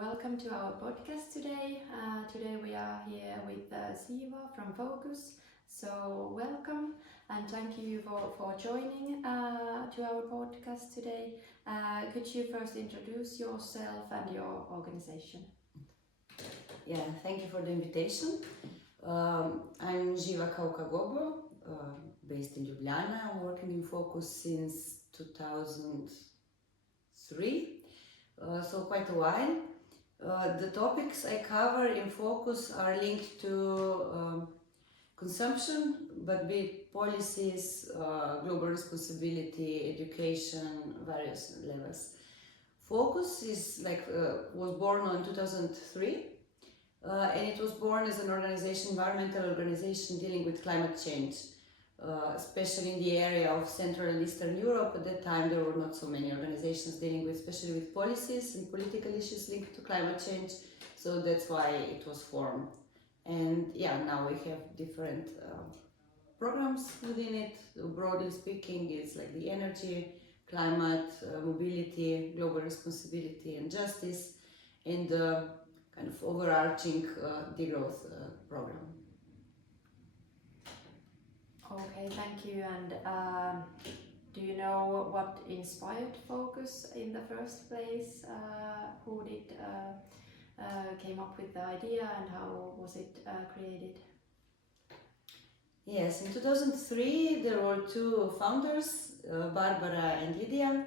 welcome to our podcast today. Today we are here with Živa from Focus. So welcome and thank you for joining to our podcast today. Could you first introduce yourself and your organization? Yeah, thank you for the invitation. I'm Živa Kavka Gobbo, based in Ljubljana. I'm working in Focus since 2003, so quite a while. The topics I cover in Focus are linked to consumption, but be it policies, global responsibility, education, various levels. Focus is was born in 2003. And it was born as an organization, environmental organization dealing with climate change, especially in the area of Central and Eastern Europe. At that time there were not so many organizations dealing with, especially with policies and political issues linked to climate change, so that's why it was formed. And yeah, now we have different programs within it. Broadly speaking, it's like the energy, climate, mobility, global responsibility and justice, and kind of overarching degrowth program. Okay, thank you. And do you know what inspired Focus in the first place? Who did came up with the idea and how was it created? Yes, in 2003 there were two founders, Barbara and Lydia,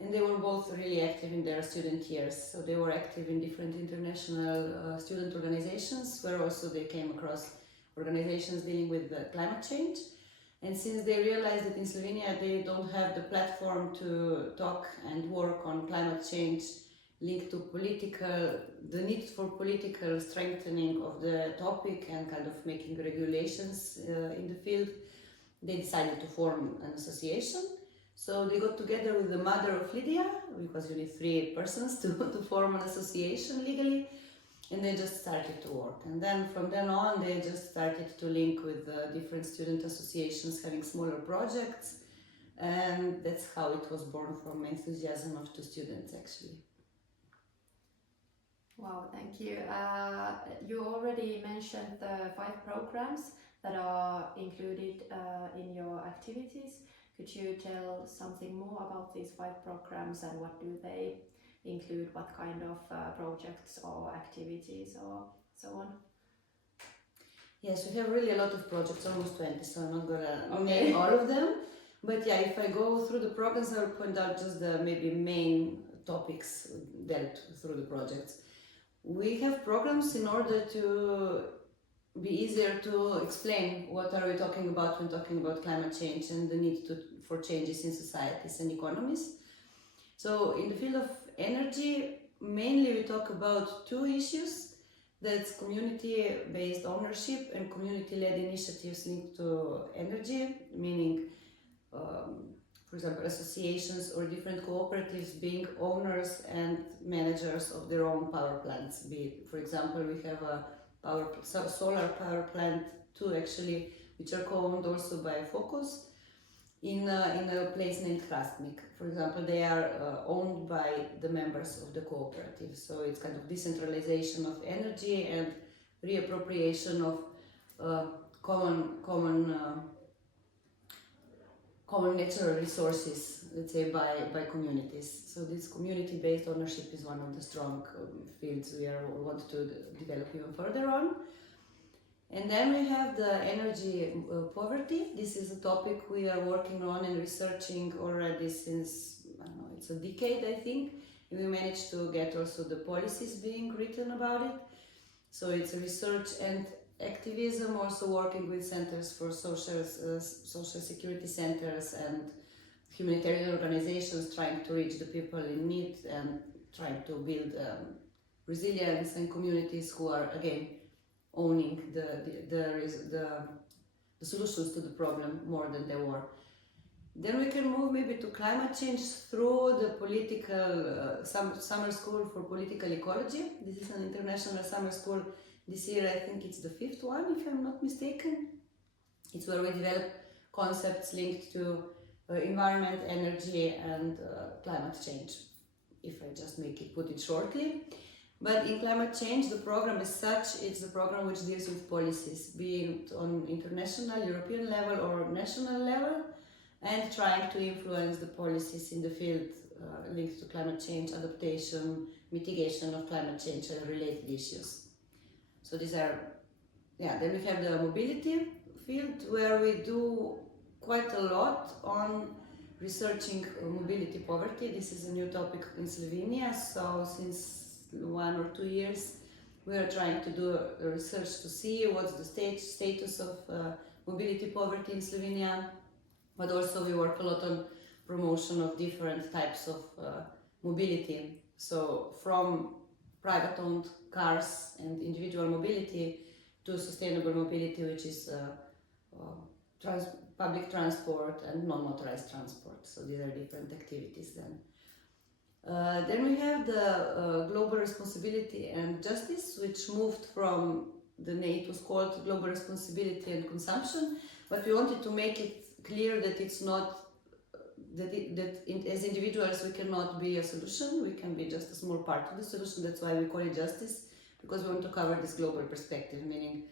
and they were both really active in their student years. So they were active in different international student organizations, where also they came across organizations dealing with climate change. And since they realized that in Slovenia they don't have the platform to talk and work on climate change linked to the need for political strengthening of the topic and kind of making regulations in the field, they decided to form an association. So they got together with the mother of Lydia, because you need 3 persons to form an association legally, and they just started to work. And then from then on they just started to link with different student associations having smaller projects, and that's how it was born, from enthusiasm of 2 students actually. Wow, thank you. You already mentioned the 5 programs that are included in your activities. Could you tell something more about these 5 programs and what do they include? What kind of projects or activities or so on? Yes, we have really a lot of projects, almost 20, so I'm not gonna name all of them. But yeah, if I go through the programs, I will point out just the maybe main topics dealt through the projects. We have programs in order to be easier to explain what are we talking about when talking about climate change and the need for changes in societies and economies. So in the field of energy, mainly we talk about 2 issues. That's community-based ownership and community-led initiatives linked to energy, meaning for example associations or different cooperatives being owners and managers of their own power plants. Be it, for example, we have a solar power plant, 2 actually, which are co-owned also by Focus in a place named Hrastnik. For example, they are owned by the members of the cooperative. So it's kind of decentralization of energy and reappropriation of common natural resources, let's say, by communities. So this community-based ownership is one of the strong fields we want to develop even further on. And then we have the energy poverty. This is a topic we are working on and researching already since, I don't know, it's a decade, I think. And we managed to get also the policies being written about it. So it's a research and activism, also working with centers for social security centers and humanitarian organizations, trying to reach the people in need and trying to build resilience and communities who are again owning the solutions to the problem more than they were. Then we can move maybe to climate change through the political summer school for political ecology. This is an international summer school. This year I think it's the 5th one, if I'm not mistaken. It's where we develop concepts linked to environment, energy and climate change, if I just put it shortly. But in climate change, the program as such, it's a program which deals with policies, be it on international, European level or national level, and trying to influence the policies in the field linked to climate change, adaptation, mitigation of climate change and related issues. So these are, then we have the mobility field where we do quite a lot on researching mobility poverty. This is a new topic in Slovenia, so since 1 or 2 years we are trying to do research to see what's the status of mobility poverty in Slovenia, but also we work a lot on promotion of different types of mobility, so from private owned cars and individual mobility to sustainable mobility, which is public transport and non-motorized transport. So these are different activities then. Then we have the global responsibility and justice, which moved from it was called global responsibility and consumption, but we wanted to make it clear that it's not as individuals we cannot be a solution, we can be just a small part of the solution. That's why we call it justice, because we want to cover this global perspective, meaning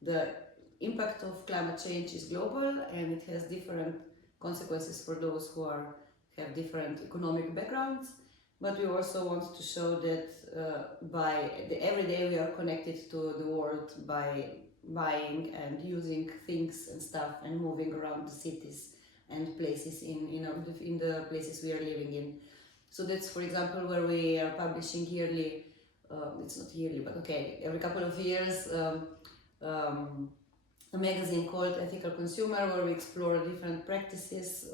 the impact of climate change is global and it has different consequences for those who have different economic backgrounds. But we also want to show that every day we are connected to the world by buying and using things and stuff and moving around the cities and places in the places we are living in. So that's, for example, where we are publishing yearly, it's not yearly, but okay, every couple of years, a magazine called Ethical Consumer, where we explore different practices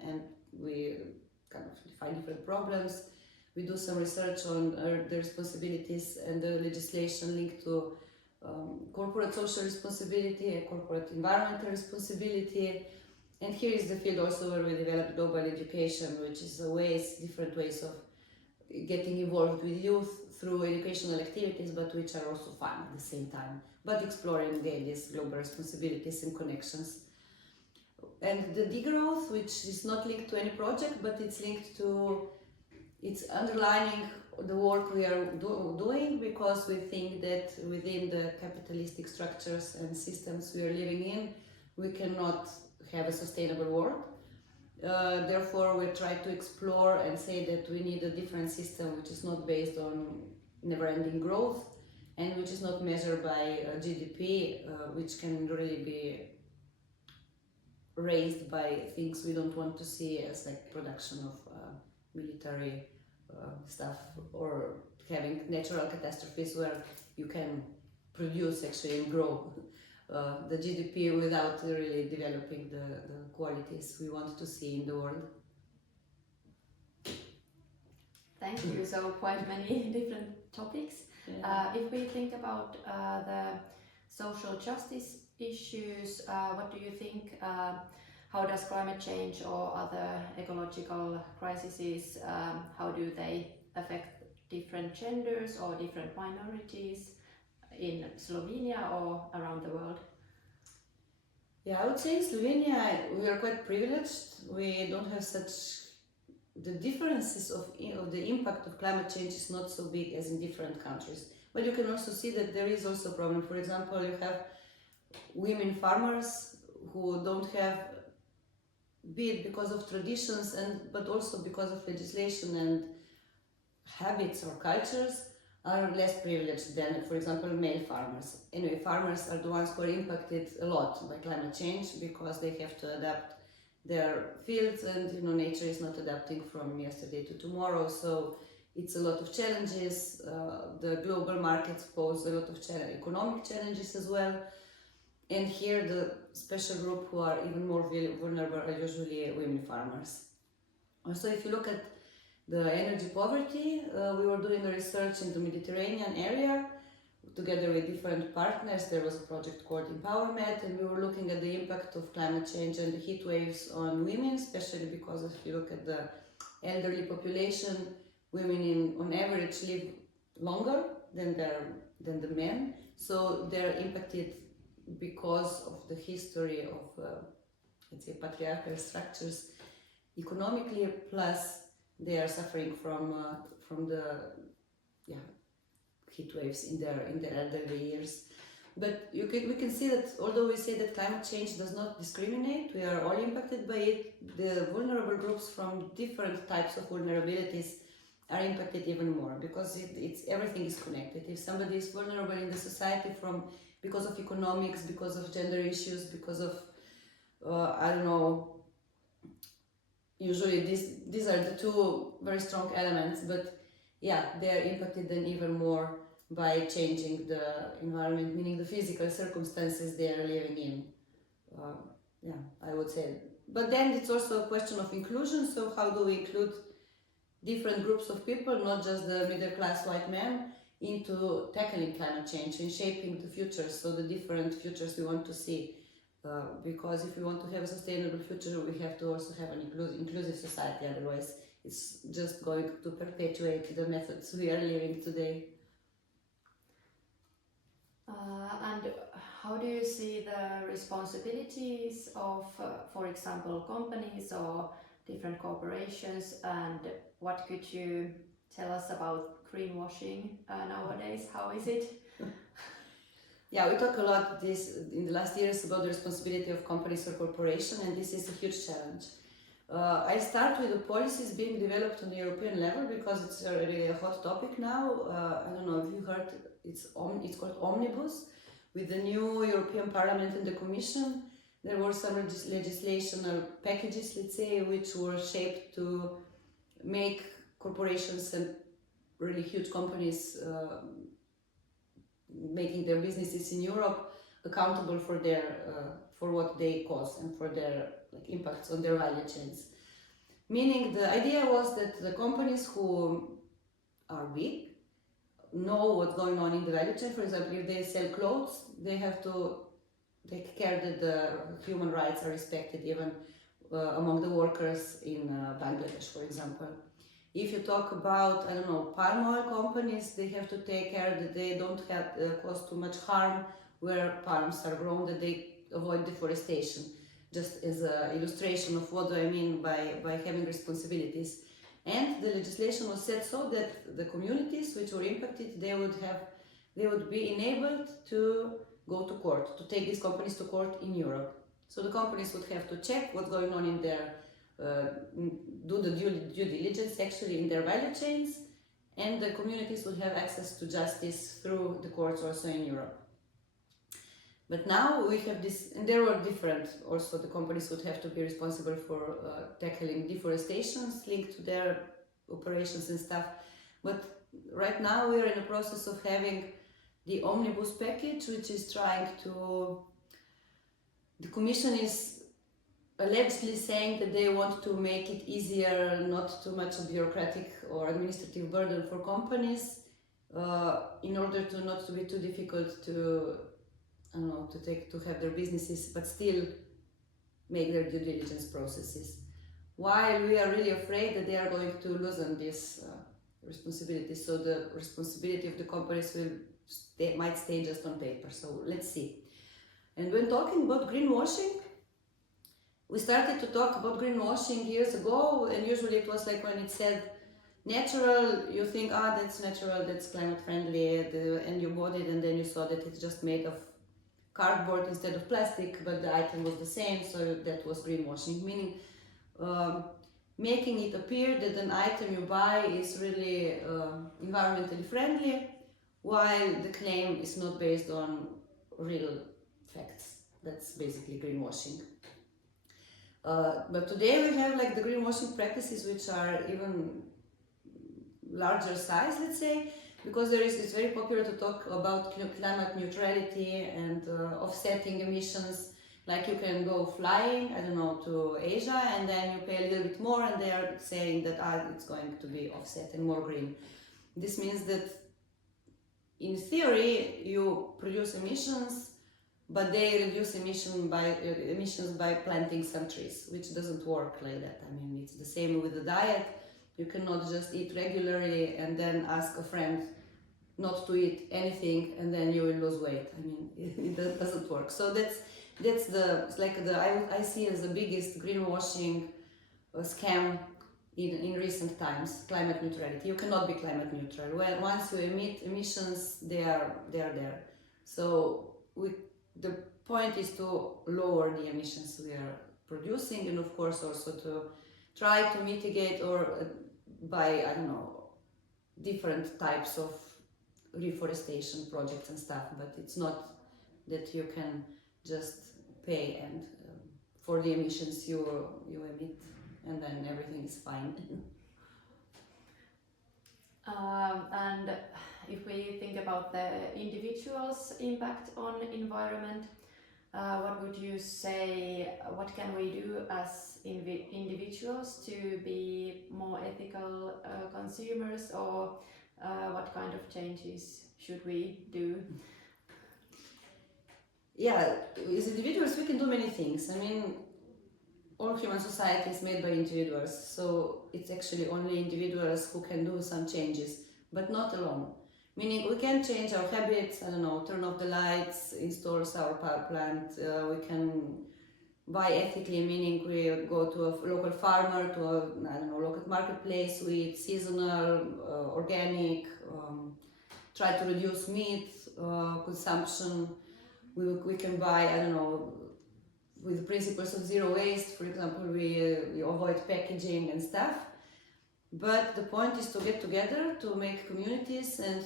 and we kind of define different problems. We do some research on the responsibilities and the legislation linked to corporate social responsibility and corporate environmental responsibility. And here is the field also where we develop global education, which is different ways of getting involved with youth through educational activities, but which are also fun at the same time, but exploring again these global responsibilities and connections. And the degrowth, which is not linked to any project, but it's underlining the work we are doing, because we think that within the capitalistic structures and systems we are living in, we cannot have a sustainable world. Therefore, we try to explore and say that we need a different system which is not based on never-ending growth and which is not measured by GDP, which can really be raised by things we don't want to see, as like production of military stuff, or having natural catastrophes where you can produce actually and grow the GDP without really developing the qualities we want to see in the world. Thank you. So quite many different topics. Yeah. If we think about the social justice issues, what do you think? How does climate change or other ecological crises, how do they affect different genders or different minorities in Slovenia or around the world? Yeah, I would say in Slovenia we are quite privileged. We don't have the differences of the impact of climate change is not so big as in different countries. But you can also see that there is also a problem. For example, you have women farmers who don't have, be it because of traditions but also because of legislation and habits or cultures, are less privileged than, for example, male farmers. Anyway, farmers are the ones who are impacted a lot by climate change because they have to adapt their fields, and nature is not adapting from yesterday to tomorrow. So it's a lot of challenges. The global markets pose a lot of economic challenges as well. And here the special group who are even more vulnerable are usually women farmers. Also, if you look at the energy poverty, we were doing a research in the Mediterranean area together with different partners. There was a project called Empowerment, and we were looking at the impact of climate change and the heat waves on women, especially because if you look at the elderly population, women on average live longer than the men. So they're impacted because of the history of, let's say, patriarchal structures economically, plus they are suffering from the heat waves in their elderly years. But we can see that although we say that climate change does not discriminate, we are all impacted by it, the vulnerable groups from different types of vulnerabilities are impacted even more, because it's everything is connected. If somebody is vulnerable in the society because of economics, because of gender issues, because of I don't know, usually these are the two very strong elements, but yeah, they are impacted then even more by changing the environment, meaning the physical circumstances they are living in. Yeah, I would say. But then it's also a question of inclusion. So how do we include different groups of people, not just the middle class white men, into tackling climate change and shaping the futures, so the different futures we want to see. Because if we want to have a sustainable future, we have to also have an inclusive society, otherwise it's just going to perpetuate the methods we are living today. And how do you see the responsibilities of, for example, companies or different corporations, and what could you tell us about greenwashing nowadays? How is it? Yeah, we talk a lot this in the last years about the responsibility of companies or corporations, and this is a huge challenge. I start with the policies being developed on the European level because it's really a hot topic now. I don't know if you heard, it's called Omnibus. With the new European Parliament and the Commission, there were some legislational packages, let's say, which were shaped to make corporations and really huge companies making their businesses in Europe accountable for their for what they cause and for their impacts on their value chains. Meaning the idea was that the companies who are big know what's going on in the value chain. For example, if they sell clothes, they have to take care that the human rights are respected even among the workers in Bangladesh, for example. If you talk about, I don't know, palm oil companies, they have to take care that they don't have cause too much harm where palms are grown, that they avoid deforestation. Just as an illustration of what do I mean by having responsibilities. And the legislation was set so that the communities which were impacted, they would be enabled to go to court, to take these companies to court in Europe. So the companies would have to check what's going on in their, do the due diligence actually in their value chains, and the communities would have access to justice through the courts also in Europe. But now we have this, and there were different, also the companies would have to be responsible for tackling deforestations linked to their operations and stuff. But right now we are in the process of having the Omnibus package, which is trying to, the Commission is allegedly saying that they want to make it easier, not too much a bureaucratic or administrative burden for companies, in order to not to be too difficult to, I don't know, to have their businesses, but still make their due diligence processes. While we are really afraid that they are going to loosen this responsibility, so the responsibility of the companies might stay just on paper. So let's see. And when talking about greenwashing, we started to talk about greenwashing years ago, and usually it was like when it said natural, you think, that's natural, that's climate friendly, and you bought it, and then you saw that it's just made of cardboard instead of plastic, but the item was the same, so that was greenwashing, meaning making it appear that an item you buy is really environmentally friendly, while the claim is not based on real facts. That's basically greenwashing. But today we have like the greenwashing practices which are even larger size, let's say, because it's very popular to talk about climate neutrality and offsetting emissions. Like you can go flying, I don't know, to Asia, and then you pay a little bit more, and they are saying that it's going to be offset and more green. This means that in theory you produce emissions, but they reduce emissions by planting some trees, which doesn't work like that. I mean, it's the same with the diet. You cannot just eat regularly and then ask a friend not to eat anything and then you will lose weight. I mean, it doesn't work. So I see as the biggest greenwashing scam in recent times, climate neutrality. You cannot be climate neutral. Well, once you emit emissions, they are there. So the point is to lower the emissions we are producing, and of course also to try to mitigate or by, I don't know, different types of reforestation projects and stuff, but it's not that you can just pay and for the emissions you emit and then everything is fine. And if we think about the individual's impact on environment, what would you say, what can we do as individuals to be more ethical consumers, or what kind of changes should we do? Yeah, as individuals we can do many things. I mean, all human society is made by individuals, so it's actually only individuals who can do some changes, but not alone. Meaning we can change our habits, I don't know, turn off the lights, install solar power plant, we can buy ethically, meaning we go to a local farmer, to a, I don't know, local marketplace, we eat seasonal, organic, try to reduce meat consumption. We can buy, I don't know, with the principles of zero waste, for example, we avoid packaging and stuff. But the point is to get together, to make communities, and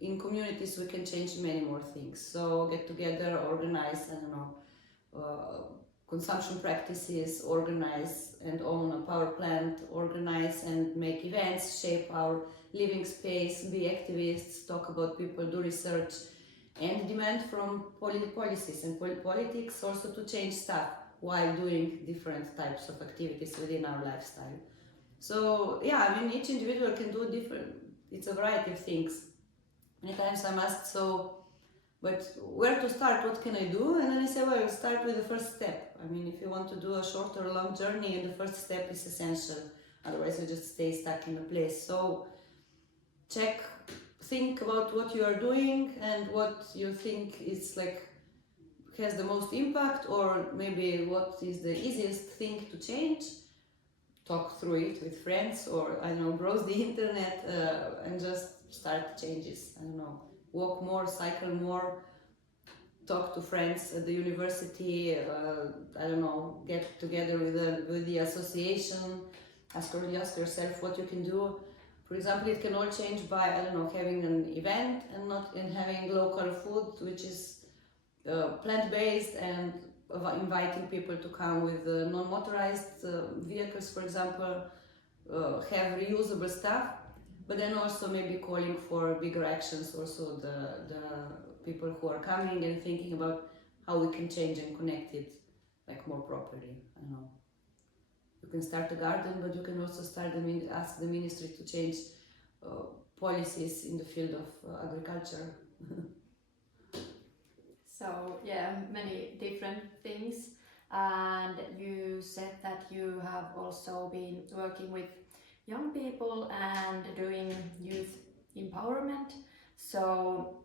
in communities we can change many more things. So get together, organize, I don't know, consumption practices, organize and own a power plant, organize and make events, shape our living space, be activists, talk about people, do research, and demand from policies and politics also to change stuff while doing different types of activities within our lifestyle. So yeah, I mean, each individual can do different, it's a variety of things. Many times I'm asked, so, but where to start, what can I do? And then I say, well, start with the first step. I mean, if you want to do a short or long journey, and the first step is essential, otherwise you just stay stuck in a place. So think about what you are doing and what you think is like has the most impact, or maybe what is the easiest thing to change. Talk through it with friends, or I don't know, browse the internet and just start changes. I don't know, walk more, cycle more, talk to friends at the university, I don't know, get together with the association, ask yourself what you can do. For example, it can all change by, I don't know, having an event and having local food which is plant-based, and inviting people to come with non-motorized vehicles, for example, have reusable stuff, but then also maybe calling for bigger actions, also the people who are coming and thinking about how we can change and connect it like more properly. I don't know. You can start a garden, but you can also ask the ministry to change policies in the field of agriculture. So yeah, many different things. And you said that you have also been working with young people and doing youth empowerment. So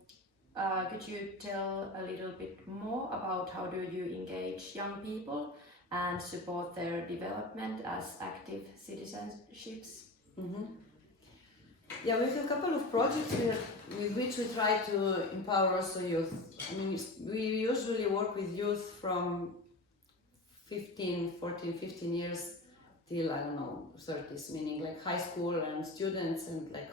could you tell a little bit more about how do you engage young people and support their development as active citizenships? Mm-hmm. Yeah, we have a couple of projects with which we try to empower also youth. I mean, we usually work with youth from 14, 15 years till, I don't know, 30s, meaning like high school and students and like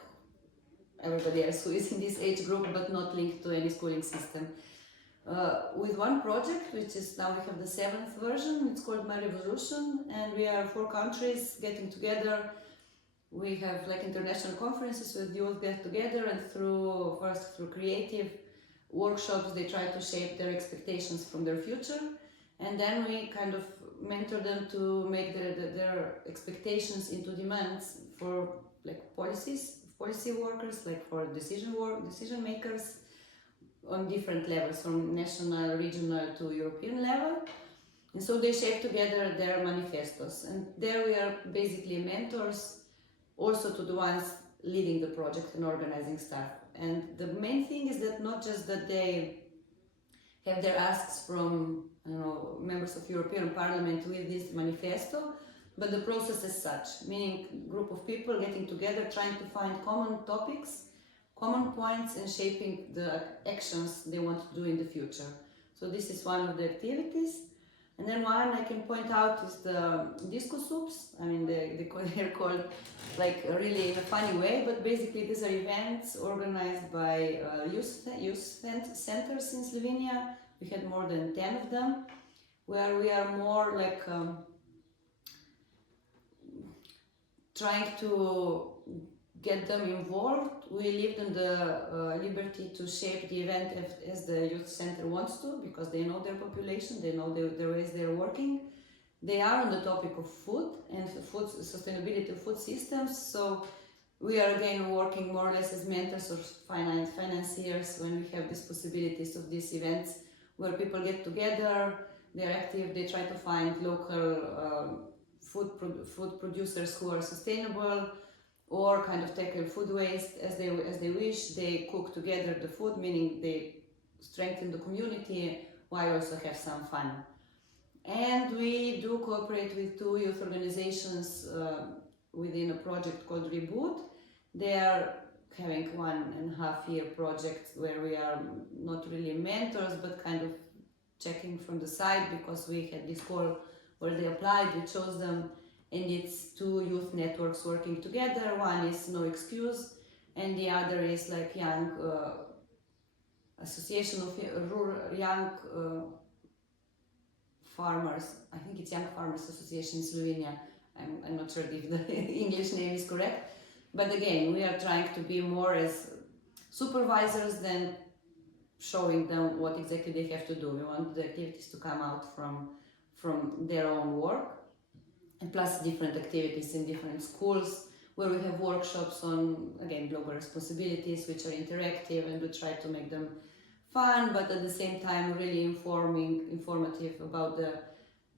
everybody else who is in this age group but not linked to any schooling system. With one project, which is now we have the 7th version, it's called My Revolution, and we are 4 countries getting together. We have like international conferences with youth get together, and through creative workshops they try to shape their expectations from their future, and then we kind of mentor them to make their expectations into demands for like policy workers, like for decision makers on different levels, from national, regional to European level. And so they shape together their manifestos, and there we are basically mentors also to the ones leading the project and organizing stuff. And the main thing is that not just that they have their asks from, I don't know, members of European Parliament with this manifesto, but the process is such, meaning group of people getting together, trying to find common topics, common points, and shaping the actions they want to do in the future. So this is one of the activities. And then one I can point out is the disco soups. I mean, they're called like really in a funny way, but basically these are events organized by youth centers in Slovenia. We had more than 10 of them, where we are more like trying to get them involved. We leave them the liberty to shape the event as the youth center wants to, because they know their population, they know the ways they're working. They are on the topic of food and food sustainability of food systems, so we are again working more or less as mentors or financiers when we have these possibilities of these events where people get together, they're active, they try to find local food producers who are sustainable, or kind of tackle food waste as they wish. They cook together the food, meaning they strengthen the community while also have some fun. And we do cooperate with 2 youth organizations within a project called Reboot. They are having 1.5-year project where we are not really mentors, but kind of checking from the side, because we had this call where they applied, we chose them, and it's 2 youth networks working together. One is No Excuse, and the other is like young association of young farmers. I think it's Young Farmers Association in Slovenia. I'm not sure if the English name is correct, but again, we are trying to be more as supervisors than showing them what exactly they have to do. We want the activities to come out from their own work, and plus different activities in different schools where we have workshops on, again, global responsibilities, which are interactive, and we try to make them fun, but at the same time really informative about the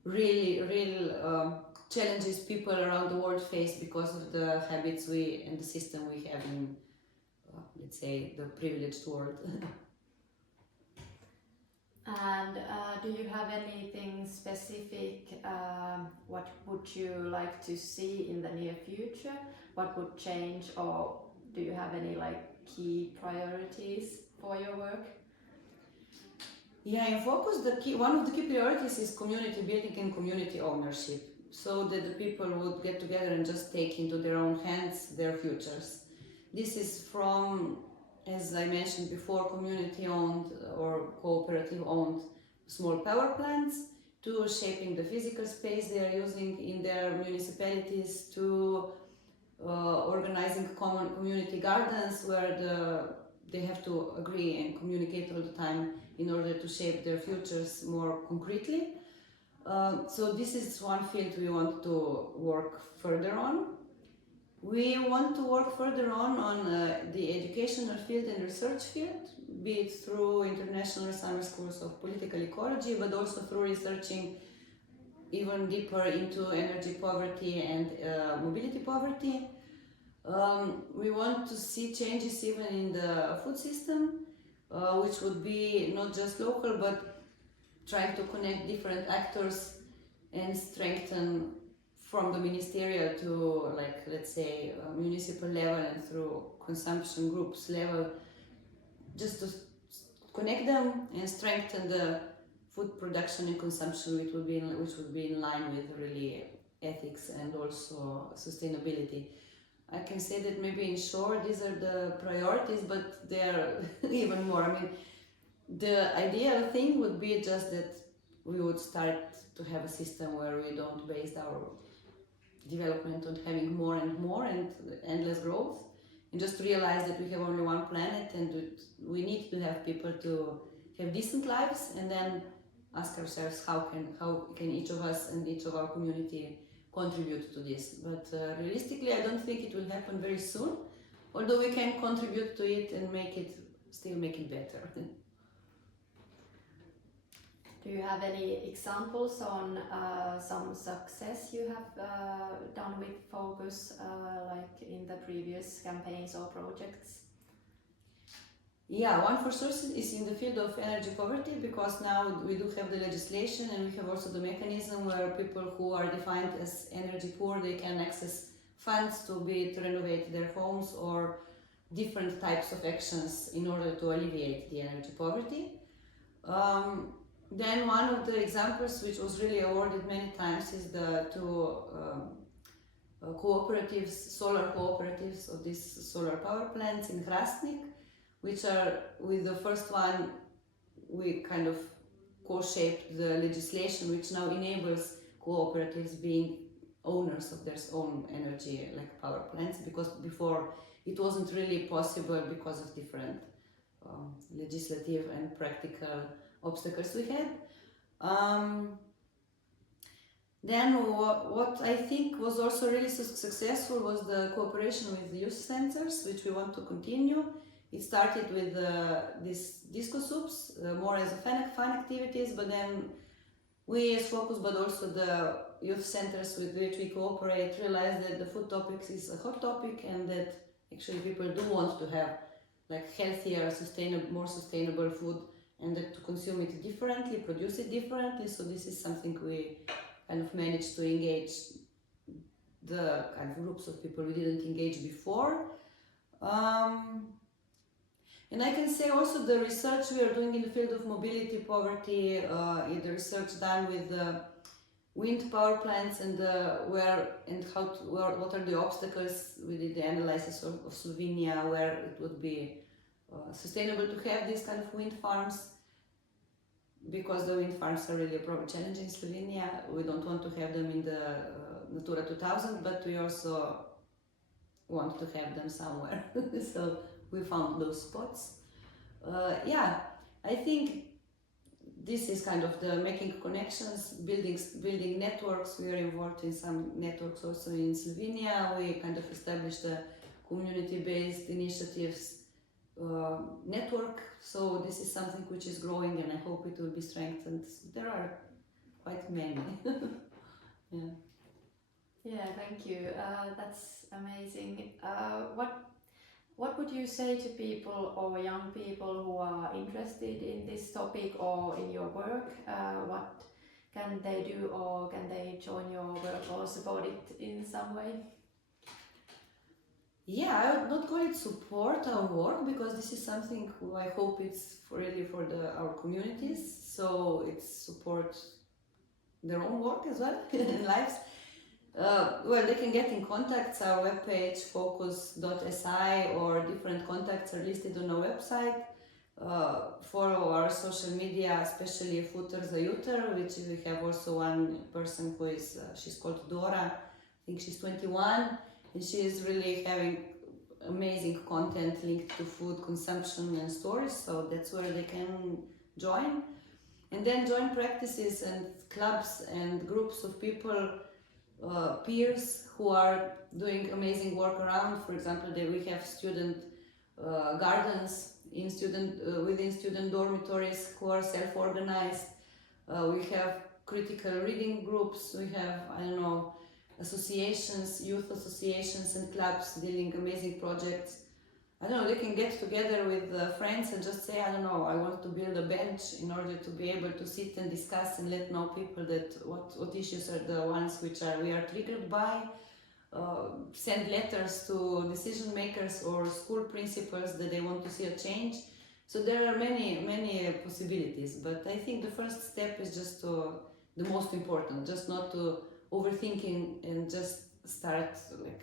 real challenges people around the world face because of the habits and the system we have in, let's say, the privileged world. And do you have anything specific, what would you like to see in the near future? What would change, or do you have any like key priorities for your work? Yeah, in focus, one of the key priorities is community building and community ownership, so that the people would get together and just take into their own hands their futures. This is from, as I mentioned before, community-owned or cooperative-owned small power plants, to shaping the physical space they are using in their municipalities, to organizing common community gardens where they have to agree and communicate all the time in order to shape their futures more concretely. So this is one field we want to work further on. We want to work further on the educational field and research field, be it through international summer schools of political ecology, but also through researching even deeper into energy poverty and mobility poverty. We want to see changes even in the food system, which would be not just local, but trying to connect different actors and strengthen from the ministerial to, like, let's say, municipal level and through consumption groups level, just to connect them and strengthen the food production and consumption, which would be in line with really ethics and also sustainability. I can say that maybe in short these are the priorities, but they are even more. I mean, the ideal thing would be just that we would start to have a system where we don't base our development on having more and endless growth, and just realize that we have only one planet and we need to have people to have decent lives, and then ask ourselves how can each of us and each of our community contribute to this. But realistically, I don't think it will happen very soon, although we can contribute to it and still make it better. Do you have any examples on some success you have done with Focus, like in the previous campaigns or projects? Yeah, one for sure is in the field of energy poverty, because now we do have the legislation and we have also the mechanism where people who are defined as energy poor, they can access funds to renovate their homes or different types of actions in order to alleviate the energy poverty. Then one of the examples which was really awarded many times is the two cooperatives, solar cooperatives of these solar power plants in Hrastnik, which are, with the first one, we kind of co-shaped the legislation which now enables cooperatives being owners of their own energy, like power plants, because before it wasn't really possible because of different legislative and practical obstacles we had. Then what I think was also really successful was the cooperation with the youth centers, which we want to continue. It started with these disco soups, more as a fun activities, but then we as Focus, but also the youth centers with which we cooperate, realized that the food topics is a hot topic and that actually people do want to have like healthier, more sustainable food, and that to consume it differently, produce it differently. So this is something we kind of managed to engage the kind of groups of people we didn't engage before. And I can say also the research we are doing in the field of mobility poverty, in the research done with the wind power plants and what are the obstacles. We did the analysis of Slovenia, where it would be sustainable to have these kind of wind farms, because the wind farms are really a problem challenge in Slovenia. We don't want to have them in the Natura 2000, but we also want to have them somewhere. So we found those spots. Yeah, I think this is kind of the making connections, building networks. We are involved in some networks also in Slovenia. We kind of established a community-based initiatives network. So this is something which is growing, and I hope it will be strengthened. There are quite many. Yeah. Yeah, thank you. That's amazing. What would you say to people or young people who are interested in this topic or in your work? What can they do, or can they join your work or support it in some way? Yeah, I would not call it support our work, because this is something I hope it's really for our communities. So it's support their own work as well in lives. Well, they can get in contact. Our webpage focus.si or different contacts are listed on our website. Follow our social media, especially Futur za Jutar, which we have also one person who is, she's called Dora. I think she's 21, and she is really having amazing content linked to food consumption and stories. So that's where they can join. And then join practices and clubs and groups of people, peers who are doing amazing work around. For example, we have student gardens within student dormitories who are self-organized. We have critical reading groups. We have, I don't know, associations, youth associations and clubs dealing amazing projects. I don't know, they can get together with friends and just say, I don't know, I want to build a bench in order to be able to sit and discuss and let know people that what issues are the ones which we are triggered by. Send letters to decision makers or school principals that they want to see a change. So there are many possibilities, but I think the first step is just the most important, just not to overthinking and just start like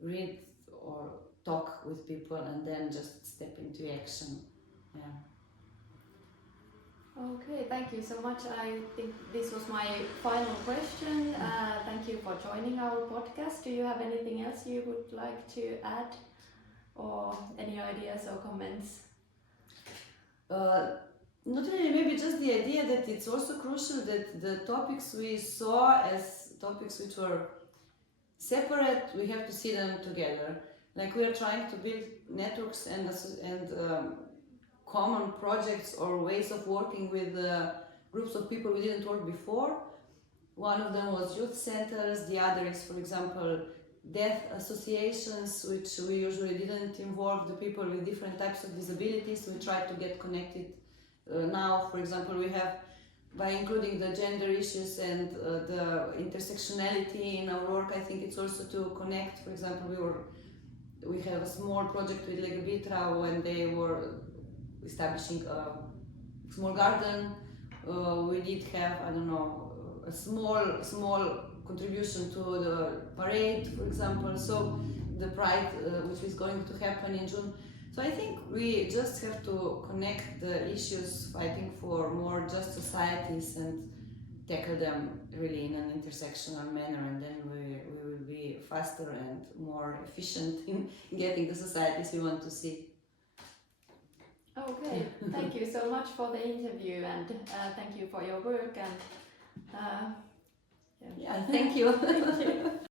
read or talk with people and then just step into action. Yeah. Okay, thank you so much. I think this was my final question. Thank you for joining our podcast. Do you have anything else you would like to add, or any ideas or comments? Not really, maybe just the idea that it's also crucial that the topics we saw as topics which were separate, we have to see them together. Like we are trying to build networks and common projects or ways of working with groups of people we didn't work before. One of them was youth centers, the other is, for example, deaf associations, which we usually didn't involve the people with different types of disabilities. We try to get connected. Now, for example, we have, by including the gender issues and the intersectionality in our work, I think it's also to connect. For example, we have a small project with Lega Bitra when they were establishing a small garden. We did have, I don't know, a small contribution to the parade, for example. So the Pride, which is going to happen in June. So I think we just have to connect the issues, fighting for more just societies, and tackle them really in an intersectional manner, and then we will be faster and more efficient in getting the societies we want to see. Okay, thank you so much for the interview, and thank you for your work, and Yeah, thank you. thank you.